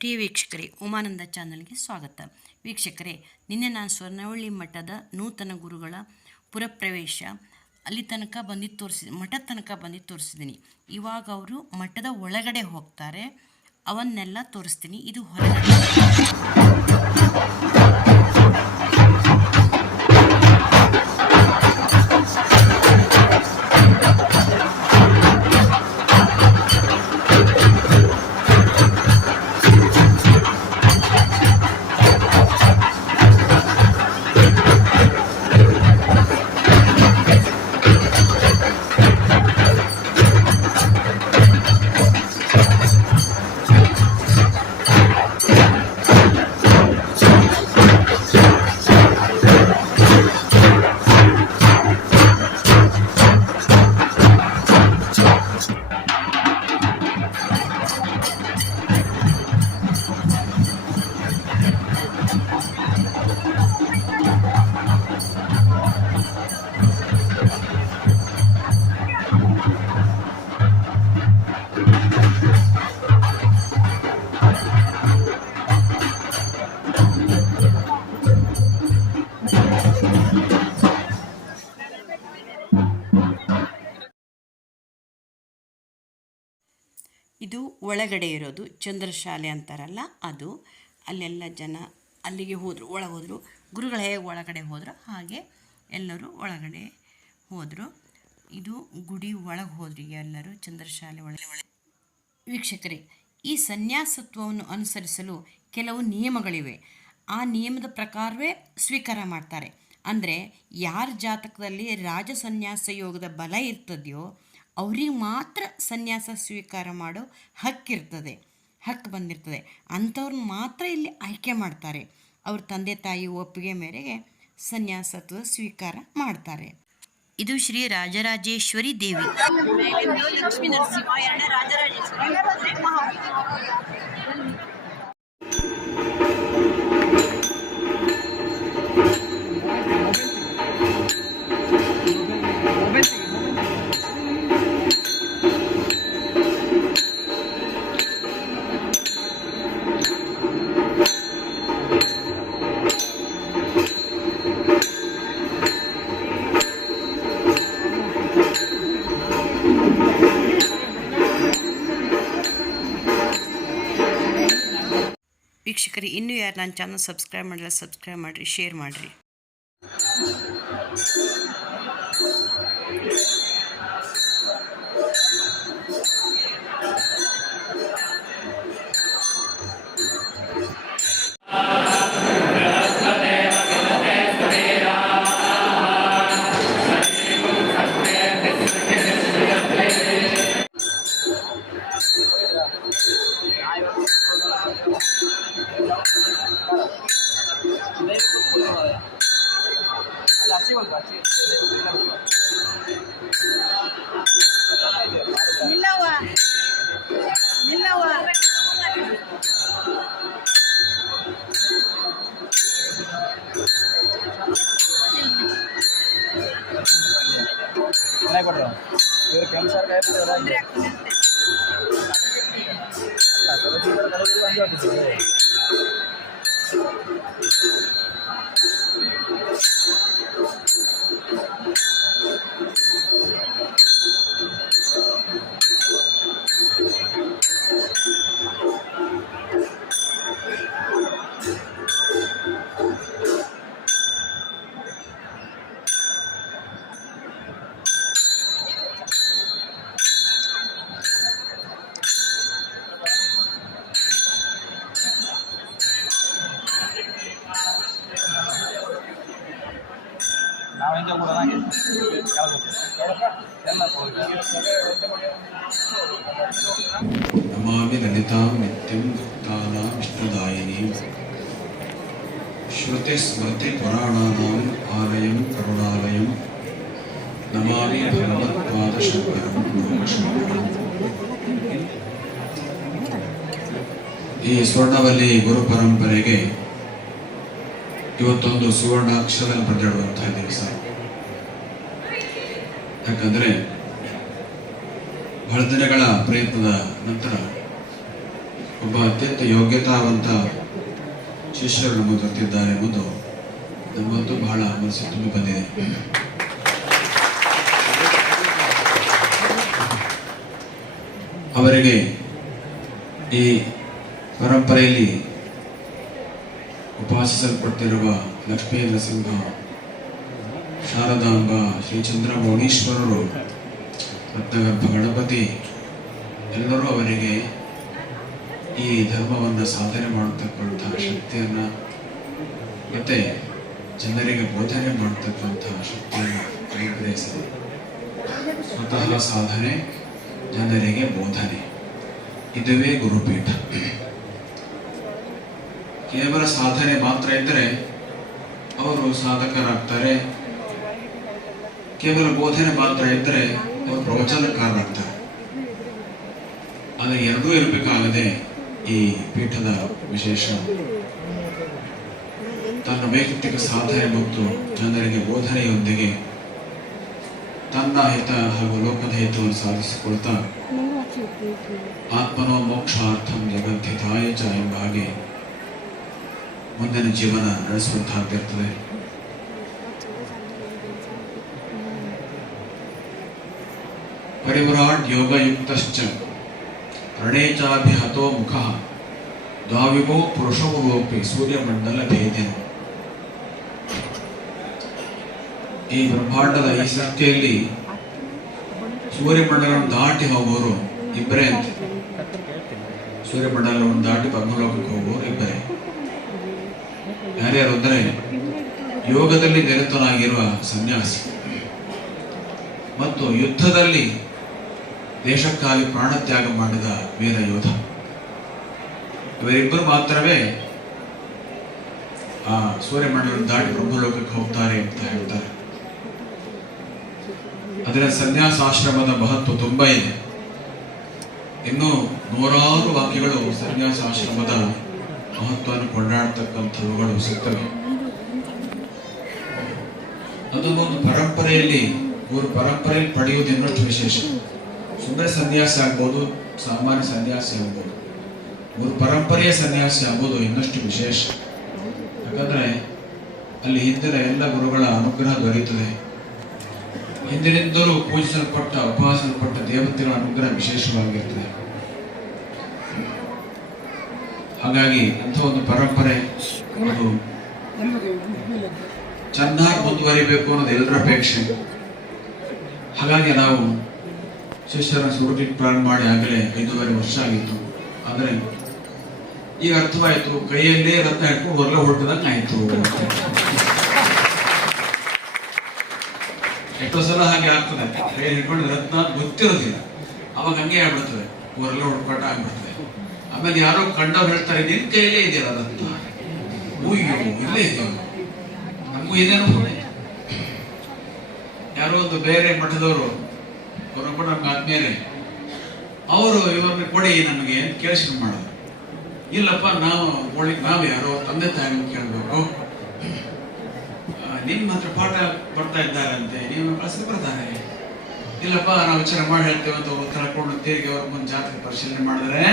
ಪ್ರಿಯ ವೀಕ್ಷಕರೇ, ಉಮಾನಂದ ಚಾನಲ್ಗೆ ಸ್ವಾಗತ. ವೀಕ್ಷಕರೇ, ನಿನ್ನೆ ನಾನು ಸ್ವರ್ಣವಳ್ಳಿ ಮಠದ ನೂತನ ಗುರುಗಳ ಪುರಪ್ರವೇಶ ಅಲ್ಲಿ ತನಕ ಬಂದು ತೋರಿಸಿ, ಮಠದ ತನಕ ಬಂದು ತೋರಿಸಿದ್ದೀನಿ. ಇವಾಗ ಅವರು ಮಠದ ಒಳಗಡೆ ಹೋಗ್ತಾರೆ. ಅವನ್ನೆಲ್ಲ ತೋರಿಸ್ತೀನಿ. ಇದು ಹೊರಗಡೆ. ಇದು ಒಳಗಡೆ ಇರೋದು, ಚಂದ್ರಶಾಲೆ ಅಂತಾರಲ್ಲ ಅದು. ಅಲ್ಲೆಲ್ಲ ಜನ ಅಲ್ಲಿಗೆ ಹೋದರು, ಒಳಗೆ ಹೋದರು. ಗುರುಗಳು ಹೇಗೆ ಒಳಗಡೆ ಹೋದರು, ಹಾಗೆ ಎಲ್ಲರೂ ಒಳಗಡೆ ಹೋದರು. ಇದು ಗುಡಿ ಒಳಗೆ ಹೋದ್ರಿ ಎಲ್ಲರೂ, ಚಂದ್ರಶಾಲೆ ಒಳಗೆ. ವೀಕ್ಷಕರೇ, ಈ ಸನ್ಯಾಸತ್ವವನ್ನು ಅನುಸರಿಸಲು ಕೆಲವು ನಿಯಮಗಳಿವೆ. ಆ ನಿಯಮದ ಪ್ರಕಾರವೇ ಸ್ವೀಕಾರ ಮಾಡ್ತಾರೆ. ಅಂದರೆ ಯಾರ ಜಾತಕದಲ್ಲಿ ರಾಜಸನ್ಯಾಸ ಯೋಗದ ಬಲ ಇರ್ತದೆಯೋ ಅವ್ರಿಗೆ ಮಾತ್ರ ಸನ್ಯಾಸ ಸ್ವೀಕಾರ ಮಾಡೋ ಹಕ್ಕಿರ್ತದೆ ಹಕ್ಕು ಬಂದಿರ್ತದೆ. ಅಂಥವ್ರನ್ನ ಮಾತ್ರ ಇಲ್ಲಿ ಆಯ್ಕೆ ಮಾಡ್ತಾರೆ. ಅವ್ರ ತಂದೆ ತಾಯಿ ಒಪ್ಪಿಗೆ ಮೇರೆಗೆ ಸನ್ಯಾಸತ್ವ ಸ್ವೀಕಾರ ಮಾಡ್ತಾರೆ. ಇದು ಶ್ರೀ ರಾಜರಾಜೇಶ್ವರಿ ದೇವಿ. ಲಕ್ಷ್ಮೀ ನರಸಿಂಹ, ಎರಡನೇ ರಾಜರಾಜೇಶ್ವರಿ. ವೀಕ್ಷಕರೇ ಇನ್ನೂ ಯಾರು ನನ್ನ ಚಾನಲ್ ಸಬ್ಸ್ಕ್ರೈಬ್ ಮಾಡಿಲ್ಲ ಸಬ್ಸ್ಕ್ರೈಬ್ ಮಾಡಿರಿ ಶೇರ್ ಮಾಡಿರಿ. ನಿಲ್ಲವ ನಿಲ್ಲವ ಮನೆ ಕೊಡ್ರಿ ಇವ್ರು ಕೆಲಸ ತೊಂದರೆ ಆಗ್ತದೆ ನಾವು ನಮಾಮಿ ಲಲಿತಾಂ ನಿತ್ಯಂ ಭಕ್ತಾನಾಂ ಇಷ್ಟದಾಯಿನೀಂ ಪುರಾಣಾನಾಂ ಆಲಯಂ ಕರುಣಾಲಯಂ ನಮಾಮಿ ಭಗವತ್ಪಾದಶಂಕರಂ ಲೋಕಶಂಕರಂ ಈ ಸ್ವರ್ಣವಲ್ಲಿ ಗುರು ಪರಂಪರೆಗೆ ಇವತ್ತೊಂದು ಸುವರ್ಣ ಅಕ್ಷರದಲ್ಲಿ ಬರೆದಿಡುವಂತಹ ದಿವಸ ಯಾಕಂದ್ರೆ ಬಹಳ ದಿನಗಳ ಪ್ರಯತ್ನದ ನಂತರ ಒಬ್ಬ ಅತ್ಯಂತ ಯೋಗ್ಯತಾವಂತ ಶಿಷ್ಯರು ನಮ್ಮ ದೊರೆತಿದ್ದಾರೆ ಎಂಬುದು ನಮ್ಮಂತೂ ಬಹಳ ಮನಸ್ಸು ತುಂಬಿ ಬಂದಿದೆ. ಅವರಿಗೆ ಈ ಪರಂಪರೆಯಲ್ಲಿ ಉಪಾಸಿಸಲ್ಪಟ್ಟಿರುವ ಲಕ್ಷ್ಮೀ ನರಸಿಂಹ ಶಾರದಾಂಬ ಶ್ರೀ ಚಂದ್ರಮೌಳೀಶ್ವರರು ರತ್ನಗರ್ಭ ಗಣಪತಿ ಎಲ್ಲರೂ ಅವರಿಗೆ ಈ ಧರ್ಮವನ್ನು ಸಾಧನೆ ಮಾಡತಕ್ಕಂತಹ ಶಕ್ತಿಯನ್ನು ಮತ್ತೆ ಜನರಿಗೆ ಬೋಧನೆ ಮಾಡತಕ್ಕಂತಹ ಶಕ್ತಿಯನ್ನು ಅನುಗ್ರಹಿಸಿದೆ. ಸ್ವತಃ ಸಾಧನೆ, ಜನರಿಗೆ ಬೋಧನೆ. ಇದುವೇ ಗುರುಪೀಠ. ಕೇವಲ ಸಾಧನೆ ಮಾತ್ರ ಇದ್ದರೆ ಅವರು ಸಾಧಕರಾಗ್ತಾರೆ. ಕೇವಲ ಬೋಧನೆ ಮಾತ್ರ ಇದ್ದರೆ ಅವರು ಪ್ರವಚನಕಾರರಾಗ್ತಾರೆ ಆದರೆ ಎರಡೂ ಇರಬೇಕಾಗದೆ ಈ ಪೀಠದ ವಿಶೇಷ. ತನ್ನ ವೈಯಕ್ತಿಕ ಸಾಧನೆ ಮತ್ತು ಜನರಿಗೆ ಬೋಧನೆಯೊಂದಿಗೆ ತನ್ನ ಹಿತ ಹಾಗೂ ಲೋಕದ ಹಿತವನ್ನು ಸಾಧಿಸಿಕೊಳ್ತಾ ಆತ್ಮನೋ ಮೋಕ್ಷಾರ್ಥಂ ಜಗದ್ಧಿತಾಯ ಚ ಎಂಬ ಹಾಗೆ ಮುಂದಿನ ಜೀವನ ನಡೆಸುವಂತಹದ್ದಿರ್ತದೆ ಪರಿವ್ರಾಟ್ ಯೋಗಯುಕ್ತಶ್ಚ ಪ್ರಣೇಚಾಭಿಹತೋ ಮುಖ ದ್ವಾವಿಭೋ ಪುರುಷವೋಪಿ ಸೂರ್ಯಮಂಡಲ ಭೇದಿನ ಈ ಬ್ರಹ್ಮಾಂಡದ ಈ ಸೃಷ್ಟಿಯಲ್ಲಿ ಸೂರ್ಯಮಂಡಲವನ್ನು ದಾಟಿ ಹೋಗೋರು ಇಬ್ಬರೇ ಅಂತ. ಸೂರ್ಯಮಂಡಲವನ್ನು ದಾಟಿ ಬ್ರಹ್ಮಲೋಕಕ್ಕೆ ಹೋಗೋರು ಇಬ್ಬರೇ. ಯಾರ್ಯಾರು ಅಂದರೆ ಯೋಗದಲ್ಲಿ ನಿರತನಾಗಿರುವ ಸನ್ಯಾಸಿ. ಮತ್ತು ಯುದ್ಧದಲ್ಲಿ ದೇಶಕ್ಕಾಗಿ ಪ್ರಾಣತ್ಯಾಗ ಮಾಡಿದ ವೀರ ಯೋಧ. ಇವರಿಬ್ಬರು ಮಾತ್ರವೇ ಆ ಸೂರ್ಯಮಂಡಲವನ್ನು ದಾಟಿ ಬ್ರಹ್ಮಲೋಕಕ್ಕೆ ಹೋಗ್ತಾರೆ ಅಂತ ಹೇಳ್ತಾರೆ. ಅದರ ಸನ್ಯಾಸಾಶ್ರಮದ ಮಹತ್ವ ತುಂಬಾ ಇದೆ. ಇನ್ನು ನೂರಾರು ವಾಕ್ಯಗಳು ಸನ್ಯಾಸಾಶ್ರಮದ ಮಹತ್ವವನ್ನು ಕೊಂಡಾಡ್ತಕ್ಕಂಥವುಗಳು ಸಿಗ್ತವೆ. ಅದು ಒಂದು ಪರಂಪರೆಯಲ್ಲಿ ಇವರು ಪರಂಪರೆಯಲ್ಲಿ ಪಡೆಯುವುದು ಇನ್ನಷ್ಟು ವಿಶೇಷ. ಸುಮ್ಮನೆ ಸನ್ಯಾಸಿ ಆಗ್ಬೋದು, ಸಾಮಾನ್ಯ ಸನ್ಯಾಸಿ ಆಗ್ಬೋದು. ಗುರು ಪರಂಪರೆಯ ಸನ್ಯಾಸಿ ಆಗ್ಬೋದು ಇನ್ನಷ್ಟು ವಿಶೇಷ. ಯಾಕಂದ್ರೆ ಅಲ್ಲಿ ಹಿಂದಿನ ಎಲ್ಲ ಗುರುಗಳ ಅನುಗ್ರಹ ದೊರೆಯುತ್ತದೆ. ಹಿಂದಿನಿಂದಲೂ ಪೂಜಿಸಲ್ಪಟ್ಟ, ಉಪವಾಸಲ್ಪಟ್ಟ ದೇವತೆಗಳ ಅನುಗ್ರಹ ವಿಶೇಷವಾಗಿರ್ತದೆ. ಹಾಗಾಗಿ ಇಂಥ ಒಂದು ಪರಂಪರೆ, ಅದು ಚೆನ್ನಾಗಿ ಮುಂದುವರಿಬೇಕು ಅನ್ನೋದು ಎಲ್ಲರ ಅಪೇಕ್ಷೆ. ಹಾಗಾಗಿ ನಾವು ಶಿಷ್ಯರ ಸುರುಟಿಗೆ ಪ್ರಾರಂಭ ಮಾಡಿ ಆಗಲೇ ಐದೂವರೆ ವರ್ಷ ಆಗಿತ್ತು. ಆದರೆ ಈಗ ಅರ್ಥವಾಯಿತು, ಕೈಯಲ್ಲೇ ರತ್ನ ಇಟ್ಕೊಂಡು ಹೊರಗೆ ಹೊರಟದಂಗೆ ಆಯಿತು. ಎಷ್ಟೋ ಸಲ ಹಾಗೆ ಆಗ್ತದೆ. ಕೈಯಲ್ಲಿ ಹಿಡ್ಕೊಂಡು ರತ್ನ ಗೊತ್ತಿರೋದಿಲ್ಲ. ಅವಾಗ ಹಂಗೆ ಆಗ್ಬಿಡ್ತದೆ. ಹೊರಗೆ ಹೊಡ್ಕೊಟ್ಟ ಆಗ್ಬಿಡ್ತದೆ. ಆಮೇಲೆ ಯಾರೋ ಕಂಡವ್ರು ಹೇಳ್ತಾರೆ ನಿನ್ ಕೈಯಲ್ಲೇ ಇದೆಯಲ್ಲ ರತ್ನ? ಅಯ್ಯೋ, ಇಲ್ಲೇ ಇದೆಯೋ? ನಮಗೂ ಇದೇನು. ಯಾರೋ ಒಂದು ಬೇರೆ ಮಠದವರು ಅವರು ಕೂಡ ಆದ್ಮೇಲೆ ಅವರು ಇವ್ರನ್ನ ಕೊಡಿ ನಮಗೆ ಕೇಳಿಸ್ಕೊಂಡು ಮಾಡೋದು ಇಲ್ಲಪ್ಪ, ನಾವು ಒಳಗೆ ನಾವು ಯಾರೋ ತಂದೆ ತಾಯಿ ಕೇಳಬೇಕು. ನಿಮ್ಮ ಹತ್ರ ಪಾಠ ಬರ್ತಾ ಇದ್ದಾರಂತೆ, ನೀವು ಕಳಿಸಿ ಬರ್ತಾರೆ. ಇಲ್ಲಪ್ಪ, ನಾವು ವಿಚಾರ ಮಾಡಿ ಹೇಳ್ತೇವೆ ಅಂತ ಉತ್ತರ ಕರ್ಕೊಂಡು ತಿರುಗಿ ಅವ್ರ ಮುಂದೆ ಜಾತ್ರೆ ಪರಿಶೀಲನೆ ಮಾಡಿದ್ರೆ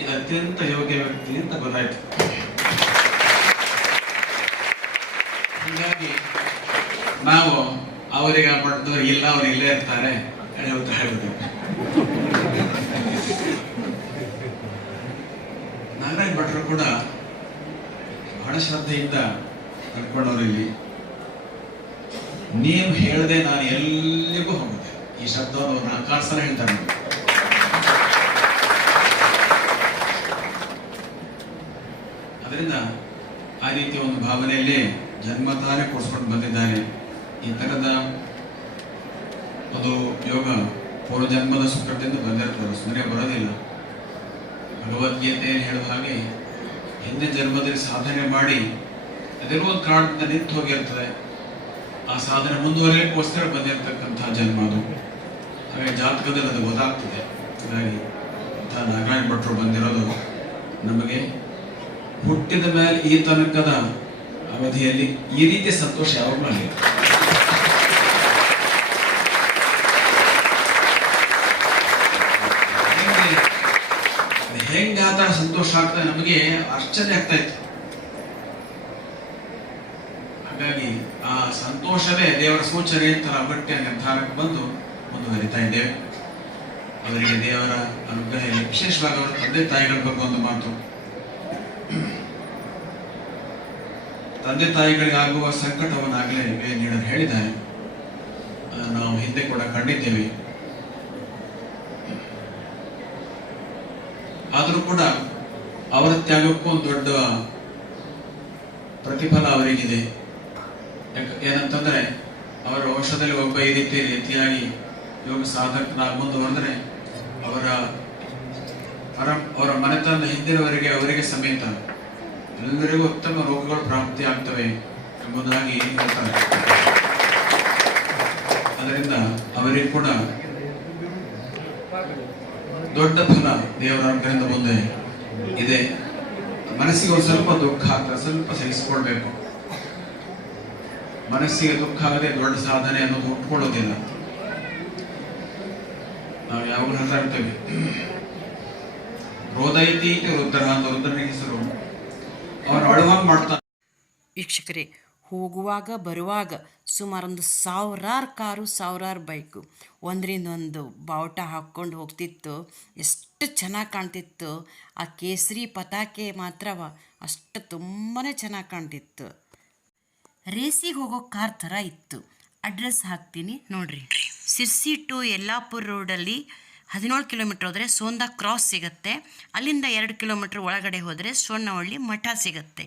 ಇದು ಅತ್ಯಂತ ಯೋಗ್ಯ ವ್ಯಕ್ತಿ ಅಂತ ಗೊತ್ತಾಯ್ತು. ಹೀಗಾಗಿ ನಾವು ಅವರಿಗೆ ಮಾಡಿದ್ರೆ ಇಲ್ಲ, ಅವ್ರು ಇಲ್ಲೇ ಇರ್ತಾರೆ. ಹೇಳಿ to heaven. ನಾರಾಯಣ ಭಟ್ರು ಕೂಡ ಬಹಳ ಶ್ರದ್ಧೆಯಿಂದ ನಡ್ಕೊಂಡವ್ರು ಇಲ್ಲಿ ನೀವು ಹೇಳದೆ ನಾನು ಎಲ್ಲಿಗೂ ಹೋಗುತ್ತೆ ಈ ಶಬ್ದವನ್ನು ನಾಲ್ಕಾರು ಸಲ ಹೇಳ್ತಾರೆ. ಅದರಿಂದ ಆ ರೀತಿಯ ಒಂದು ಭಾವನೆಯಲ್ಲಿ ಜನ್ಮತಾನೇ ಕೊಡಿಸ್ಕೊಂಡು ಬಂದಿದ್ದಾರೆ ಈ ಯೋಗ ಪೂರ್ವಜನ್ಮದ ಸುಕೃತಿಯಿಂದ ಬಂದಿರ್ತಾರೆ ಸುಮ್ಮನೆ ಬರೋದಿಲ್ಲ. ಭಗವದ್ಗೀತೆಯಲ್ಲಿ ಹೇಳಿದ ಹಾಗೆ ಹಿಂದೆ ಜನ್ಮದಲ್ಲಿ ಸಾಧನೆ ಮಾಡಿ ಅದೇನೋ ಒಂದು ಕಾರಣದಿಂದ ನಿಂತು ಹೋಗಿರ್ತದೆ. ಆ ಸಾಧನೆ ಮುಂದುವರಿಯಕ್ಕೋಸ್ಕರ ಬಂದಿರತಕ್ಕಂತಹ ಜನ್ಮ ಅದು. ಹಾಗೆ ಜಾತಕದಲ್ಲಿ ಅದು ಗೊತ್ತಾಗ್ತದೆ. ಹಾಗಾಗಿ ಇಂಥ ನಾರಾಯಣ ಭಟ್ರು ಬಂದಿರೋದು ನಮಗೆ ಹುಟ್ಟಿದ ಮೇಲೆ ಈ ತನಕದ ಅವಧಿಯಲ್ಲಿ ಈ ರೀತಿ ಸಂತೋಷ ಯಾವಾಗಲೂ ಆಗಿಲ್ಲ ಹೆಂಗೆ ಆತ ಸಂತೋಷ ಆಗ್ತದೆ ನಮಗೆ ಆಶ್ಚರ್ಯ ಆಗ್ತಾ ಇತ್ತು. ಹಾಗಾಗಿ ಆ ಸಂತೋಷವೇ ದೇವರ ಸೂಚನೆ ಅಂತ ಗಟ್ಟಿಯ ನಿರ್ಧಾರಕ್ಕೆ ಬಂದು ಮುಂದುವರಿತಾ ಇದ್ದೇವೆ. ಅವರಿಗೆ ದೇವರ ಅನುಗ್ರಹ. ವಿಶೇಷವಾಗಿ ಅವರ ತಂದೆ ತಾಯಿಗಳ ಬಗ್ಗೆ ಒಂದು ಮಾತು. ತಂದೆ ತಾಯಿಗಳಿಗಾಗುವ ಸಂಕಟವನ್ನಾಗಲೇ ನೀಡಲು ಹೇಳಿದ್ದಾರೆ. ನಾವು ಹಿಂದೆ ಕೂಡ ಕಂಡಿದ್ದೇವೆ. ಆದರೂ ಕೂಡ ಅವರ ತ್ಯಾಗಕ್ಕೂ ಒಂದು ದೊಡ್ಡ ಪ್ರತಿಫಲ ಅವರಿಗಿದೆ. ಏನಂತಂದ್ರೆ, ಅವರ ವಂಶದಲ್ಲಿ ಒಬ್ಬ ಈ ರೀತಿ, ರೀತಿಯಾಗಿ ಯೋಗ ಸಾಧಕನಾಗಿ ಮುಂದುವರೆದ್ರೆ ಅವರ ಅವರ ಅವರ ಮನೆತನ ಹಿಂದಿನವರಿಗೆ ಅವರಿಗೆ ಸಮೇತ ಎಲ್ಲರಿಗೂ ಉತ್ತಮ ರೋಗಗಳು ಪ್ರಾಪ್ತಿ ಆಗ್ತವೆ ಎಂಬುದಾಗಿ ಹೇಳ್ತಾರೆ. ಅದರಿಂದ ಅವರಿಗೆ ಕೂಡ ದೊಡ್ಡ ಫಲ ದೇವರ ಅನುಗ್ರಹದಿಂದ ಮುಂದೆ ಇದೆ. ಮನಸ್ಸಿಗೆ ಒಂದು ಸ್ವಲ್ಪ ದುಃಖ ಆಗ್ತದೆ, ಸ್ವಲ್ಪ ಸಹಿಸಿಕೊಳ್ಬೇಕು. ಮನಸ್ಸಿಗೆ ದುಃಖ ಆಗದೆ ದೊಡ್ಡ ಸಾಧನೆ ಅನ್ನೋದು ಹುಟ್ಕೊಳ್ಳೋದಿಲ್ಲ ನಾವು ಯಾವಾಗ ಇರ್ತೇವೆ. ರೋದೈತಿ ರುದ್ರ ಅಂತ ರುದ್ರನಿಗೆ ಹೆಸರು. ಅವನು ಅಳುವಾಗ ಮಾಡ್ತಾನೆ. ವೀಕ್ಷಕರೇ ಹೋಗುವಾಗ, ಬರುವಾಗ ಸುಮಾರೊಂದು ಸಾವಿರಾರು ಕಾರು, ಸಾವಿರಾರು ಬೈಕು ಒಂದರಿಂದ ಒಂದು ಬಾವುಟ ಹಾಕ್ಕೊಂಡು ಹೋಗ್ತಿತ್ತು. ಎಷ್ಟು ಚೆನ್ನಾಗಿ ಕಾಣ್ತಿತ್ತು. ಆ ಕೇಸರಿ ಪತಾಕೆ ಮಾತ್ರವ ಅಷ್ಟು ತುಂಬಾ ಚೆನ್ನಾಗಿ ಕಾಣ್ತಿತ್ತು. ರೇಸಿಗೆ ಹೋಗೋ ಕಾರ್ ಥರ ಇತ್ತು. ಅಡ್ರೆಸ್ ಹಾಕ್ತೀನಿ, ನೋಡಿರಿ. ಸಿರ್ಸಿ ಟು ಯಲ್ಲಾಪುರ ರೋಡಲ್ಲಿ ಹದಿನೇಳು ಕಿಲೋಮೀಟ್ರ್ ಹೋದರೆ ಸೋಂದಾ ಕ್ರಾಸ್ ಸಿಗುತ್ತೆ. ಅಲ್ಲಿಂದ ಎರಡು ಕಿಲೋಮೀಟ್ರ್ ಒಳಗಡೆ ಹೋದರೆ ಸೊನ್ನವಳ್ಳಿ ಮಠ ಸಿಗುತ್ತೆ.